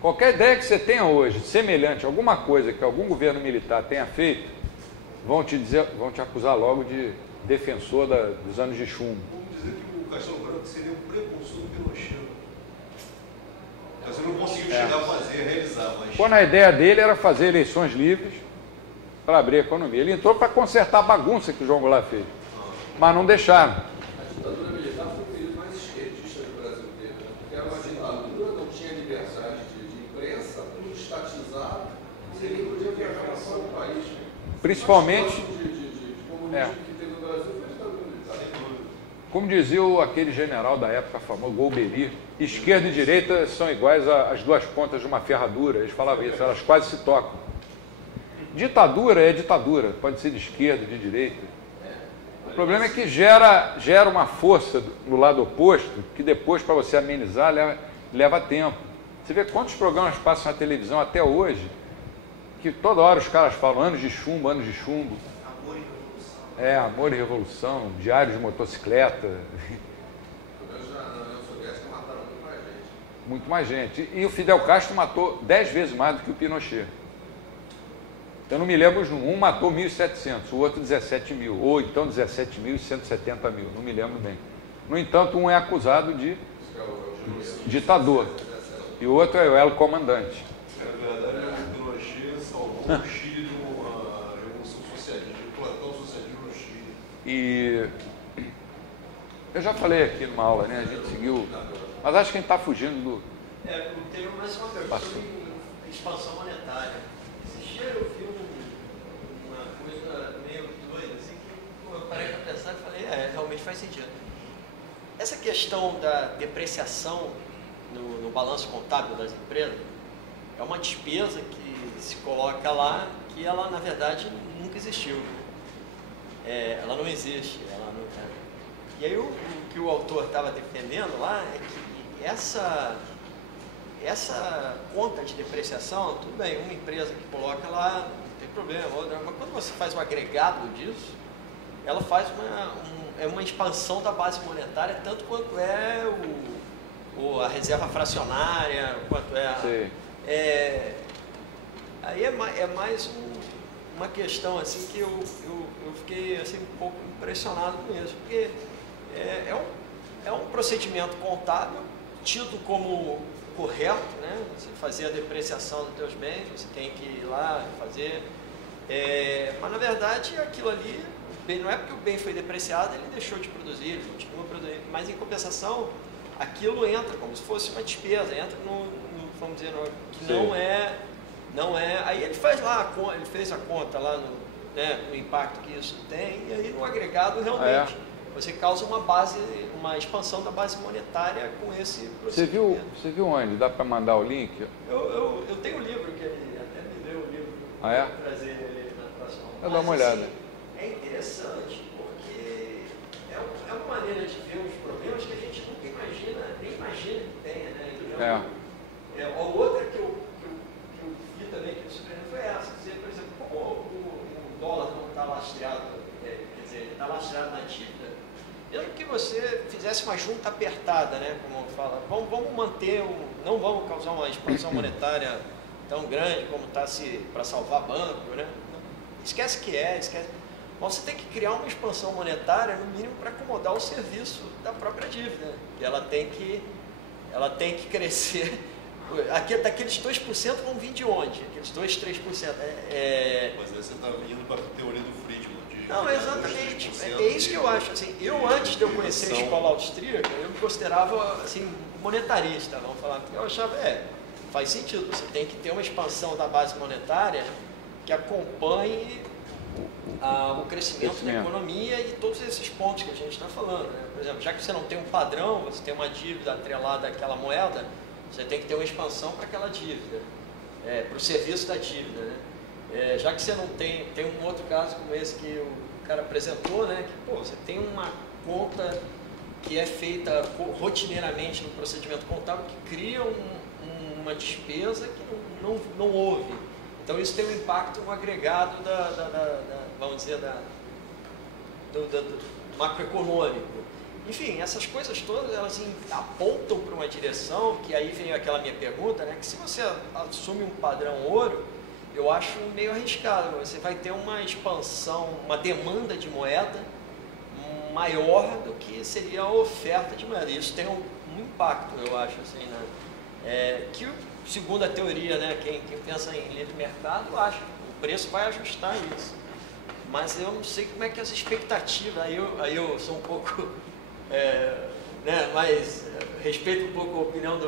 Qualquer ideia que você tenha hoje, semelhante a alguma coisa que algum governo militar tenha feito, vão te acusar logo de defensor dos anos de chumbo. Vamos dizer que o Castelo Branco seria um precursor do Pinochet. Você não conseguiu chegar a fazer, a realizar, mas... Quando a ideia dele era fazer eleições livres para abrir a economia. Ele entrou para consertar a bagunça que o João Goulart fez, mas não deixaram. A ditadura militar foi o período mais esquerdista que o Brasil teve, né? Porque era uma ditadura, não tinha liberdade de imprensa, tudo estatizado, e ele podia viajar para fora do país. Principalmente... de comunismo que teve no Brasil foi a ditadura militar. Como dizia aquele general da época famoso, Golbery, esquerda e direita são iguais às duas pontas de uma ferradura. Eles falavam isso, elas quase se tocam. Ditadura é ditadura, pode ser de esquerda, de direita. O problema é que gera uma força no lado oposto, que depois, para você amenizar, leva tempo. Você vê quantos programas passam na televisão até hoje, que toda hora os caras falam anos de chumbo, anos de chumbo. Amor e Revolução. Amor e Revolução, Diário de Motocicleta. Muito mais gente. E o Fidel Castro matou 10 vezes mais do que o Pinochet. Eu não me lembro os números. Um matou 1.700, o outro 17 mil, ou então 17.170 mil, não me lembro bem. No entanto, um é acusado de ditador e o outro é o El Comandante. Na verdade, o Pinochet salvou o Chile de uma revolução socialista, de um plantão socialista no Chile. E eu já falei aqui numa aula, né? A gente seguiu, mas acho que a gente está fugindo do... Eu tenho mais uma pergunta sobre expansão monetária. Esse dia eu vi uma coisa meio doida, assim, que eu parei para pensar e falei, realmente faz sentido. Essa questão da depreciação no balanço contábil das empresas é uma despesa que se coloca lá, que ela, na verdade, nunca existiu. Ela não existe. E aí o que o autor estava defendendo lá é que essa conta de depreciação, tudo bem, uma empresa que coloca lá, não tem problema, outra, mas quando você faz o agregado disso, ela faz uma expansão da base monetária, tanto quanto é a reserva fracionária, quanto aí é mais uma questão assim que eu fiquei assim, um pouco impressionado com isso, porque é um procedimento contábil tido como correto, né? Você fazer a depreciação dos teus bens, você tem que ir lá e fazer, mas na verdade aquilo ali, não é porque o bem foi depreciado, ele deixou de produzir, ele continua produzindo, mas em compensação, aquilo entra como se fosse uma despesa, entra vamos dizer, que não é, aí ele fez a conta lá no impacto que isso tem, e aí no agregado realmente você causa uma expansão da base monetária com esse procedimento. Você viu onde? Dá para mandar o link? Eu tenho um livro que ele até me deu o livro para trazer ele na próxima. Vou dar uma olhada. Assim, é interessante porque é uma maneira de ver os problemas que a gente nunca nem imagina que tenha, né? Outra que eu vi também que me surpreendeu foi essa, dizer, por exemplo, como o dólar não está lastreado, quer dizer, ele está lastreado na dívida, mesmo que você fizesse uma junta apertada, né, como fala, vamos manter, não vamos causar uma expansão monetária tão grande como está para salvar banco, né? Esquece que esquece. Mas você tem que criar uma expansão monetária, no mínimo, para acomodar o serviço da própria dívida. E ela tem que crescer. Daqueles 2% vão vir de onde? Aqueles 2, 3%. Mas aí você está indo para a teoria do Friedman. Não, exatamente. É isso que eu acho. Assim, antes de eu conhecer a escola austríaca, eu me considerava assim, monetarista, vamos falar. Eu achava, faz sentido. Você tem que ter uma expansão da base monetária que acompanhe o crescimento da economia e todos esses pontos que a gente está falando, né? Por exemplo, já que você não tem um padrão, você tem uma dívida atrelada àquela moeda, você tem que ter uma expansão para aquela dívida, para o serviço da dívida, né? Já que você não tem um outro caso como esse que o cara apresentou, né? Que você tem uma conta que é feita rotineiramente no procedimento contábil que cria uma despesa que não houve. Então isso tem um impacto no agregado vamos dizer, do macroeconômico. Enfim, essas coisas todas, elas assim, apontam para uma direção, que aí vem aquela minha pergunta, né, que se você assume um padrão ouro, eu acho meio arriscado. Você vai ter uma expansão, uma demanda de moeda maior do que seria a oferta de moeda. Isso tem um impacto, eu acho, assim, né? Que, segundo a teoria, né, quem pensa em livre mercado, acha que o preço vai ajustar isso. Mas eu não sei como é que as expectativas, aí eu sou um pouco, né, mas respeito um pouco a opinião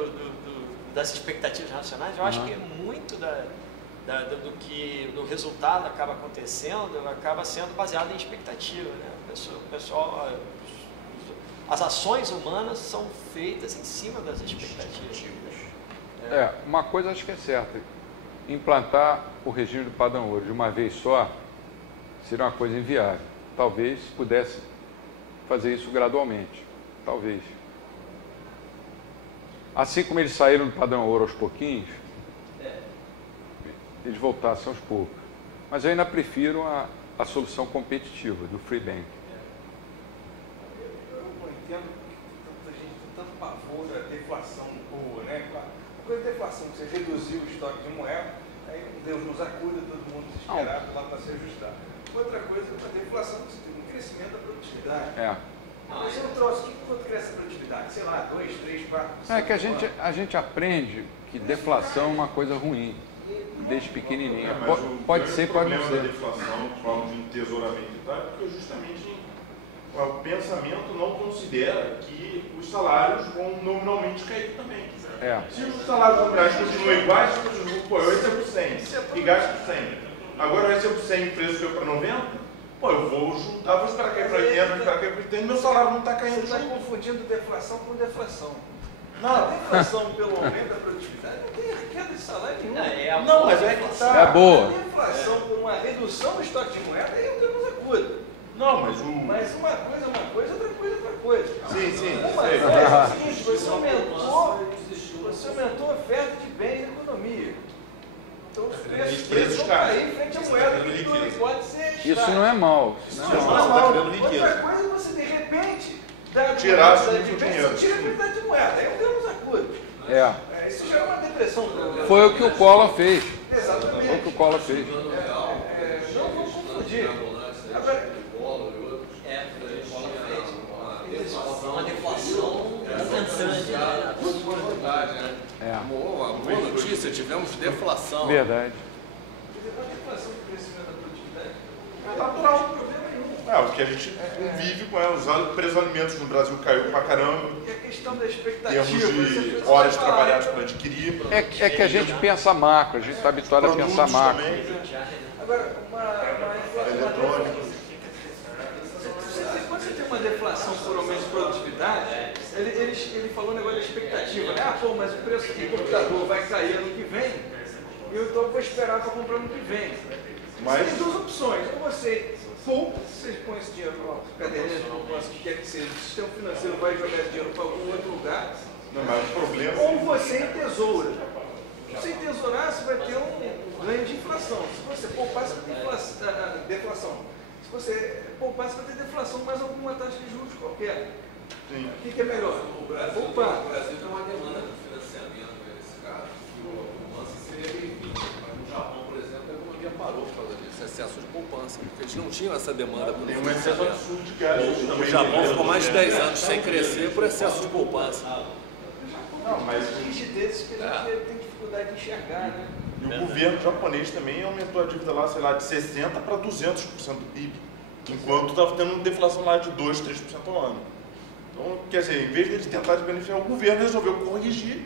das expectativas racionais. Eu acho que muito do resultado acaba acontecendo, acaba sendo baseado em expectativa, né? O pessoal, as ações humanas são feitas em cima das expectativas. Uma coisa acho que é certa, implantar o regime do padrão ouro de uma vez só seria uma coisa inviável. Talvez pudesse fazer isso gradualmente, talvez. Assim como eles saíram do padrão ouro aos pouquinhos, eles voltassem aos poucos. Mas eu ainda prefiro a solução competitiva do free bank. Eu não entendo que a gente tem tanto pavor da deflação boa, né? A coisa da deflação, você reduziu o estoque de moeda, aí Deus nos acuda, todo mundo desesperado lá para se ajustar. Outra coisa é a deflação, você tem um crescimento da produtividade. Mas eu não trouxe, quanto cresce a produtividade? Sei lá, 2, 3, 4... É que a gente aprende que deflação é uma coisa ruim, desde pequenininho. Pode ser, pode não ser. O problema da deflação, forma de entesouramento e tal, é porque justamente o pensamento não considera que os salários vão nominalmente cair também. Se os salários nominais continuam iguais, eu recebo 100 e gasto 100. Agora eu recebo 100 e o preço foi para 90, eu vou juntar, vou esperar cair para 80, vou esperar cair para 80, meu salário não está caindo. Você está confundindo deflação com deflação. Não, a deflação pelo aumento da produtividade não tem queda de salário nenhum. Não, mas é que está. É boa. A deflação por uma redução do estoque de moeda, aí eu tenho acuda. Não, mas Mas uma coisa é uma coisa, outra coisa é outra coisa. Sim. Uma coisa é o seguinte, você aumentou a oferta de bens na economia. Então os preços vão cair em frente à moeda que pode ser. Isso não é mal. Outra coisa é você, de repente, tirar de bens, tira a quantidade de moeda. Aí eu tenho uns acudos. Isso já é uma depressão. Foi o que o Collor fez. Exatamente. Foi o que o Collor fez. Não vamos confundir. Agora, uma deflação momentânea, Uma boa notícia, tivemos deflação. Verdade. a deflação do crescimento da produtividade é natural. não tem problema nenhum. O que a gente convive com os preços de alimentos no Brasil caiu pra caramba. E a questão da expectativa. Termos de horas trabalhadas para adquirir. É que a gente pensa macro, a gente está habituado a pensar macro. Agora, uma Eletrônicos. Quando você tem uma deflação por aumento de produtividade, ele falou um negócio da expectativa, né? Mas o preço do computador vai cair ano que vem, e eu então vou esperar para comprar ano que vem. Você tem duas opções. Ou você poupa, você põe esse dinheiro para caderneta de poupança, que quer que seja, o sistema financeiro vai jogar esse dinheiro para algum outro lugar. Não, mas o problema... Ou você entesoura. Se você entesourar, você vai ter um ganho de inflação. Se você poupar, você vai ter deflação. Se você poupar, você vai ter deflação, mais alguma taxa de juros qualquer. Sim. O que é melhor? Poupar. O Brasil tem uma demanda de financiamento nesse caso, que a poupança seria bem-vinda. Mas no Japão, por exemplo, a economia parou por causa desse excesso de poupança, porque eles não tinham essa demanda por Tem um excesso absurdo de gás. O Japão ficou mais de 10 anos sem crescer por excesso de poupança. Não, mas rigidezes que a gente tem dificuldade de enxergar, né? e o governo japonês também aumentou a dívida lá, sei lá, de 60% para 200% do PIB, enquanto estava tendo deflação lá de 2%, 3% ao ano. Então, quer dizer, em vez de eles tentarem beneficiar, o governo resolveu corrigir.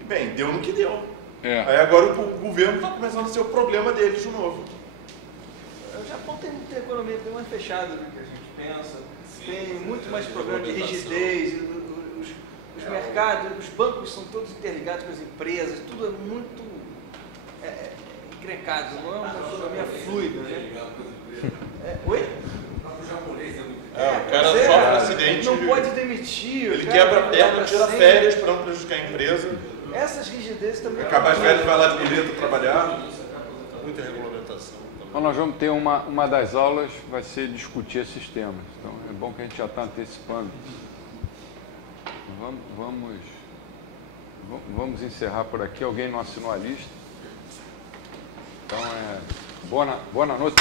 E bem, deu no que deu. Aí agora o governo está começando a ser o problema deles de novo. O Japão tem muita economia bem mais fechada do que a gente pensa. Tem muito mais problema de rigidez. Os mercados, os bancos são todos interligados com as empresas, tudo é muito encrencado, não é uma economia fluida, né? Oi? O cara sofre um acidente, não pode demitir. Ele quebra a perna, tira férias para não prejudicar a empresa. Essas rigidezes também. Acabar as férias, vai lá de boleto trabalhar. Muita regulamentação. Então nós vamos ter uma das aulas, vai ser discutir esses temas. Então é bom que a gente já está antecipando. Vamos encerrar por aqui. Alguém não assinou a lista? Então, boa noite.